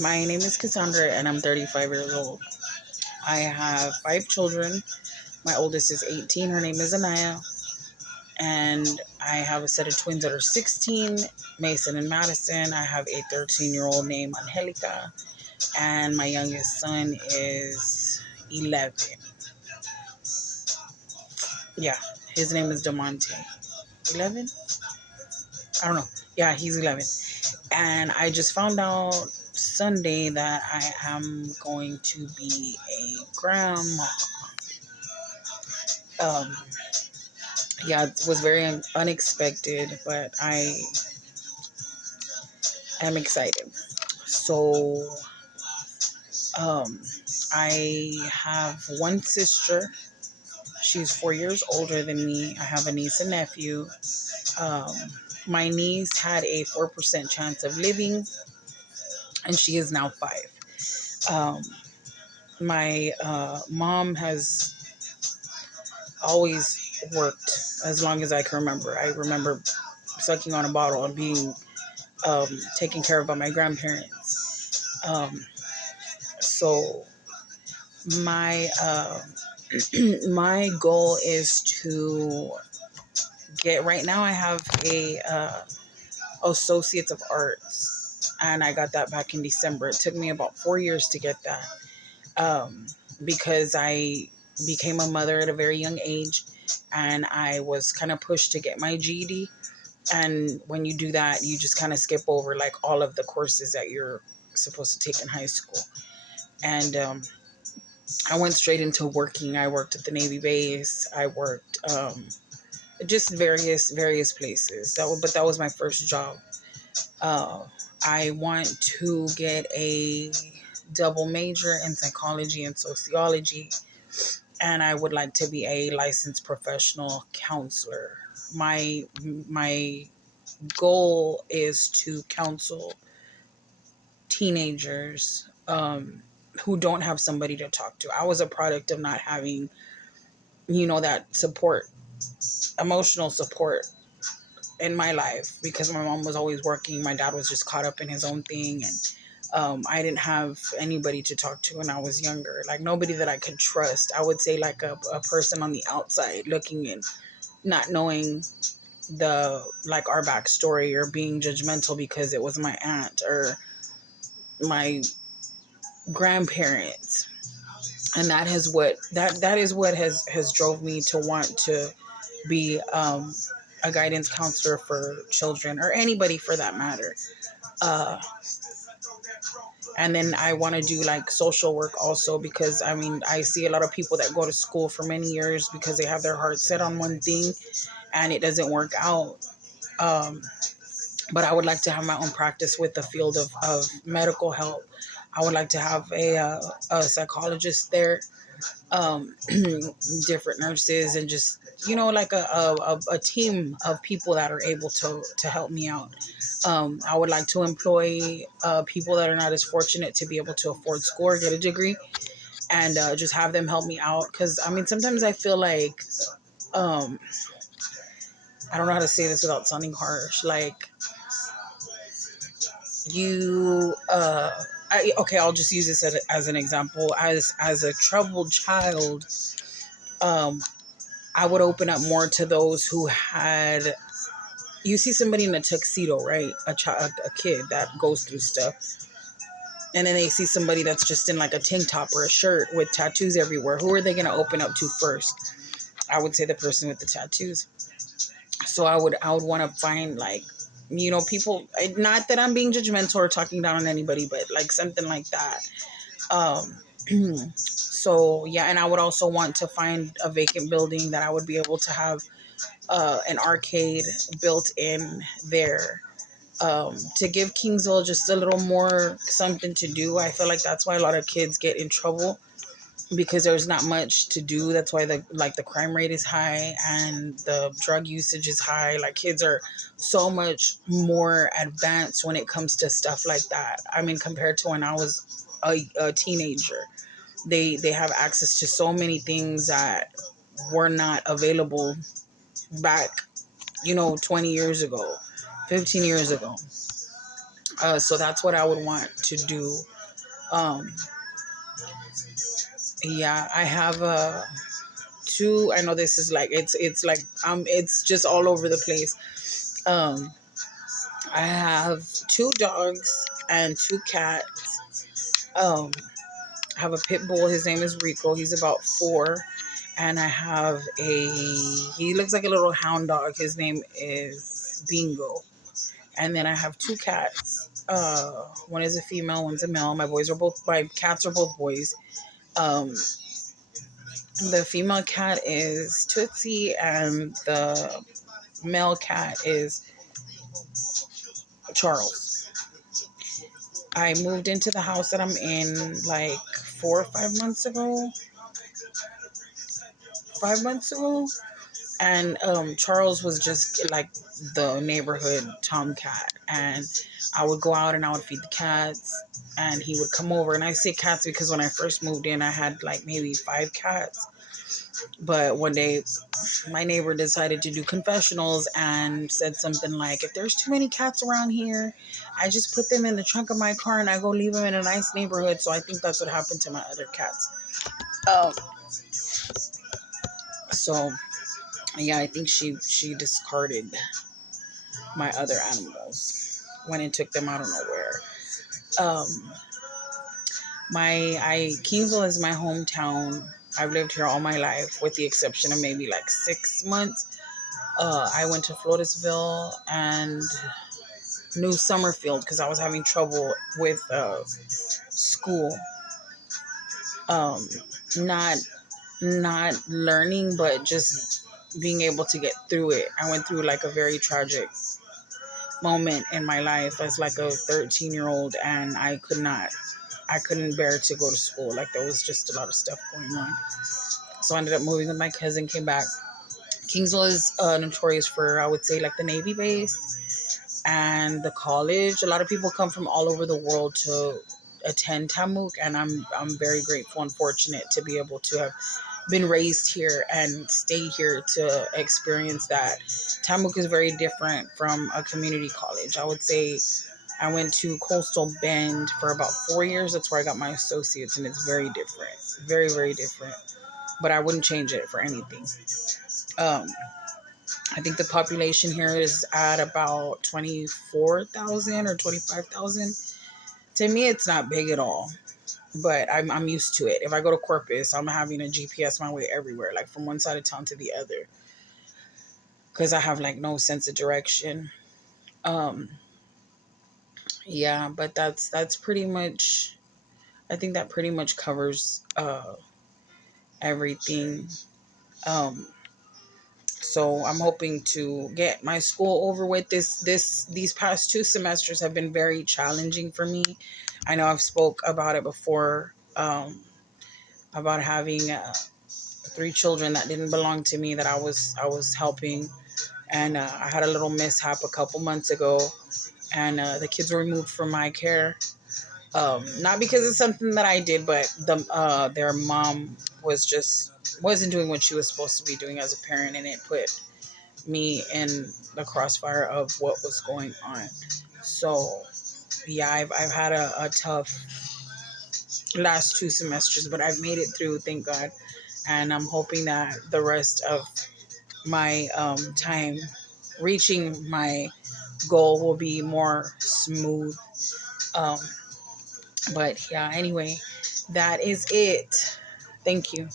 My name is Cassandra and I'm 35 years old. I have 5 children. My oldest is 18. Her name is Anaya. And I have a set of twins that are 16, Mason and Madison. I have a 13-year-old named Angelica. And my youngest son is 11. Yeah, his name is DeMonte. 11? I don't know. Yeah, he's 11. And I just found out Sunday that I am going to be a grandma. Um, yeah, it was very unexpected, but I am excited. So, um, I have one sister. She's 4 years older than me. I have a niece and nephew. Um, my niece had a 4% chance of living, and she is now 5. Um, my mom has always worked as long as I can remember. I remember sucking on a bottle and being taken care of by my grandparents. So my my goal is to get. Right now, I have a Associates of Arts, and I got that back in December. It took me about 4 years to get that because I became a mother at a very young age, and I was kind of pushed to get my GED. And when you do that, you just kind of skip over like all of the courses that you're supposed to take in high school. And I went straight into working. I worked at the Navy base. I worked just various places. But that was my first job. I want to get a double major in psychology and sociology, and I would like to be a licensed professional counselor. My goal is to counsel teenagers who don't have somebody to talk to. I was a product of not having, that support, emotional support in my life because my mom was always working. My dad was just caught up in his own thing, and I didn't have anybody to talk to when I was younger. Like nobody that I could trust. I would say like a person on the outside looking in, not knowing our backstory or being judgmental because it was my aunt or my grandparents. And that is what has drove me to want to be a guidance counselor for children or anybody for that matter. Uh, and then I want to do like social work also because I see a lot of people that go to school for many years because they have their heart set on one thing and it doesn't work out. Um, but I would like to have my own practice with the field of medical help. I would like to have a psychologist there, different nurses, and just like a team of people that are able to help me out. I would like to employ people that are not as fortunate to be able to afford school or get a degree, and just have them help me out. Because sometimes I feel like um, I don't know how to say this without sounding harsh. Like you I'll just use this as an example. As a troubled child, um I would open up more to those who had. You see somebody in a tuxedo, right? A kid that goes through stuff, and then they see somebody that's just in like a tank top or a shirt with tattoos everywhere. Who are they going to open up to first? I would say the person with the tattoos. So I would want to find like, people. Not that I'm being judgmental or talking down on anybody, but like something like that. Um, so yeah, and I would also want to find a vacant building that I would be able to have an arcade built in there, to give Kingsville just a little more something to do. I feel like that's why a lot of kids get in trouble because there's not much to do. That's why the crime rate is high and the drug usage is high. Like kids are so much more advanced when it comes to stuff like that. Compared to when I was a teenager, they have access to so many things that were not available back 20 years ago, 15 years ago. So that's what I would want to do. Um, yeah, I have two. I know this is like it's like it's just all over the place. Um, I have two dogs and two cats. I have a pit bull. His name is Rico. He's about 4. And I have he looks like a little hound dog. His name is Bingo. And then I have two cats. One is a female, one's a male. My cats are both boys. Um, the female cat is Tootsie, and the male cat is Charles. I moved into the house that I'm in like 4 or 5 months ago. 5 months ago. And Charles was just like the neighborhood tomcat. And I would go out and I would feed the cats. And he would come over. And I say cats because when I first moved in, I had like maybe 5 cats. But one day, my neighbor decided to do confessionals and said something like, if there's too many cats around here, I just put them in the trunk of my car and I go leave them in a nice neighborhood. So I think that's what happened to my other cats. Um, so yeah, I think she discarded my other animals, went and took them I don't know where. Um, Kingsville is my hometown. I've lived here all my life, with the exception of maybe like 6 months. I went to Floresville and New Summerfield because I was having trouble with school. Um, not not learning, but just being able to get through it. I went through like a very tragic moment in my life as like a 13-year-old, and I couldn't bear to go to school. Like there was just a lot of stuff going on. So I ended up moving with my cousin, came back. Kingsville is notorious for, I would say, like the Navy base and the college. A lot of people come from all over the world to attend Tamuk, and I'm very grateful and fortunate to be able to have been raised here and stay here to experience that. Tamuk is very different from a community college. I would say I went to Coastal Bend for about 4 years. That's where I got my associates, and it's very different. Very, very different. But I wouldn't change it for anything. Um, I think the population here is at about 24,000 or 25,000. To me, it's not big at all, but I'm used to it. If I go to Corpus, I'm having a GPS my way everywhere, like from one side of town to the other, because I have like no sense of direction. Um, yeah, but that's pretty much. I think that pretty much covers everything. Um, so I'm hoping to get my school over with. These past 2 semesters have been very challenging for me. I know I've spoke about it before, about having 3 children that didn't belong to me that I was helping, and I had a little mishap a couple months ago, and the kids were removed from my care. Not because it's something that I did, but their mom wasn't doing what she was supposed to be doing as a parent, and it put me in the crossfire of what was going on. So yeah, I've had a tough last 2 semesters, but I've made it through, thank God, and I'm hoping that the rest of my time reaching my goal will be more smooth. Um, but yeah, anyway, that is it. Thank you.